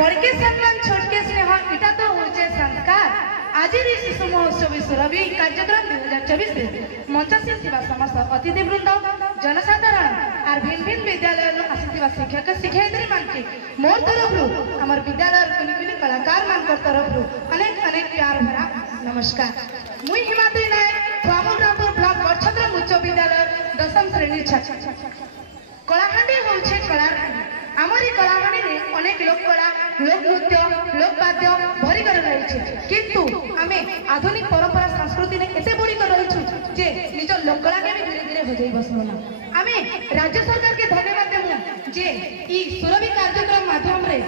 बड़के सम्मान छोटके स्नेह इटा तो होचे संस्कार। आज शिशु महोत्सव सुरभि कार्यक्रम 2024 मंचासीन समस्त अतिथि वृंद जनसाधारण और भिन्न भिन्न विद्यालय आसी शिक्षक शिक्षयित्री मान के मोर तरफ आमर विद्यालय कुनी कलाकार मान तरफ अनेक अनेक प्यार भरा नमस्कार। मुई हिमाद्री नायक रामपुर ब्लॉक बरछत्र उच्च विद्यालय 10वीं श्रेणी छात्र। कलाहांडी होउछे कलार आमरी कलाहांडी रे अनेक लोक कला लोक नृत्य लोक वाद्य भरी कर रही किंतु आमे आधुनिक परंपरा संस्कृति ने एते बड़ी कर रही जे निज लोक कला के भी धीरे धीरे बजाई बसलोना। आमे राज्य सरकार के धन्यवाद देमु जे ई सुरभि कार्यक्रम माध्यम रे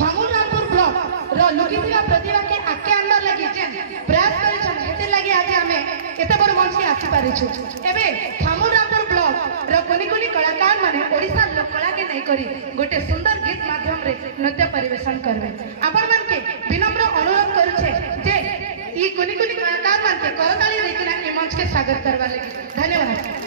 फांगुल रामपुर ब्लॉक रो लुकिथिबा प्रतिभा के आके अंदर लगी जे प्रयास करि छन हेते लागि आज आमे एते बड़ मंच के आसी पारि छु। एबे फांगुल रामपुर ब्लॉक रो कोनी कलाकार माने ओडिसा लोक कला के नै करी गोटे सुंदर गीत माध्यम रे नृत्य परिवेशन करबे। आपण मन के विनम्र अनुरोध करू छे जे ई कोनी कलाकार मान के करताली देकिना ए मंच के स्वागत करबा लागि धन्यवाद।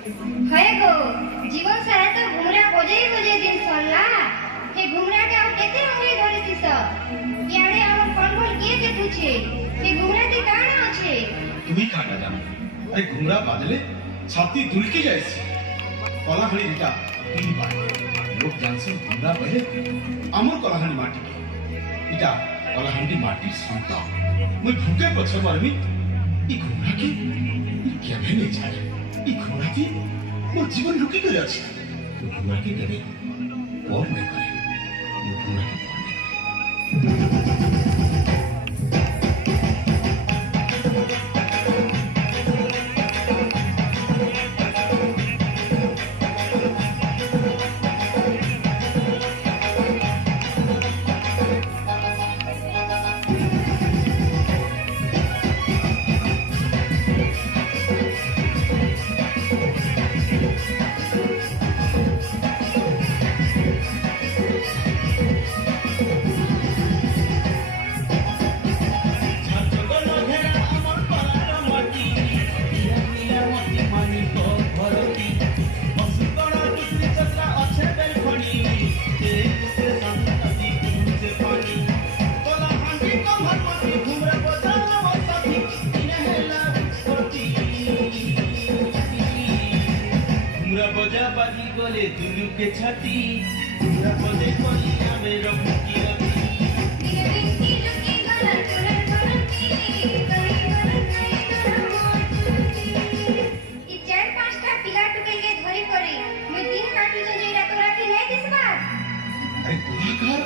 हय गो जीवन सारा तो घुमरा बजे बजे दिन सरला हे घुमरा के हम केते अंगरे धरि थिस यारे हम कनबल के देखुछे हे घुमरा ते काना আছে তুমি কাটা জানো আরে ঘুমরা বাদলে ছাতি দুলকে যাইছে কলাহাড়ি এটা তিন বার লোক জানছেন ঘুমরা বলে আমার কলাহাড়ি মাটি এটা কলাহাড়ি মাটির সন্তান মুই ভুকে পছ মারমি ই ঘুমরা কি কেবে নেই যায় ই ঘুমরা কি মোর জীবন লুকি করে আছে ঘুমরা কি কেবে পর নেই করে ঘুমরা কি পর নেই बजा बाजी गले दुलू के छाती पूरा बजे कोई हमें रखू की रखी बिनती लुकी गला चुरन चुरती कहीं गलत नहीं तोरा मोचती ई चार पांचटा पिला टुकल के धरी करे मैं दिन काटू जो जेरा तोरा के नहीं दिसबा अरे कलाकार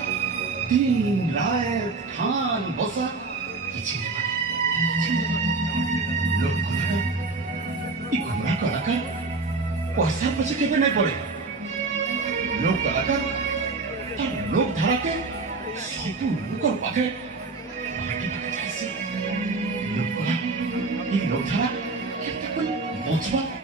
दिन रात ठान बसा किछि लोक कलाकार इ घुमरा कलाकार पैसा पछे केबे नहीं पड़े लोक कलाकार तार लोक धारा के सबु लोक पाखे माटी पाखे जाइसी लोक कला इ लोक धारा केते कोई बचबा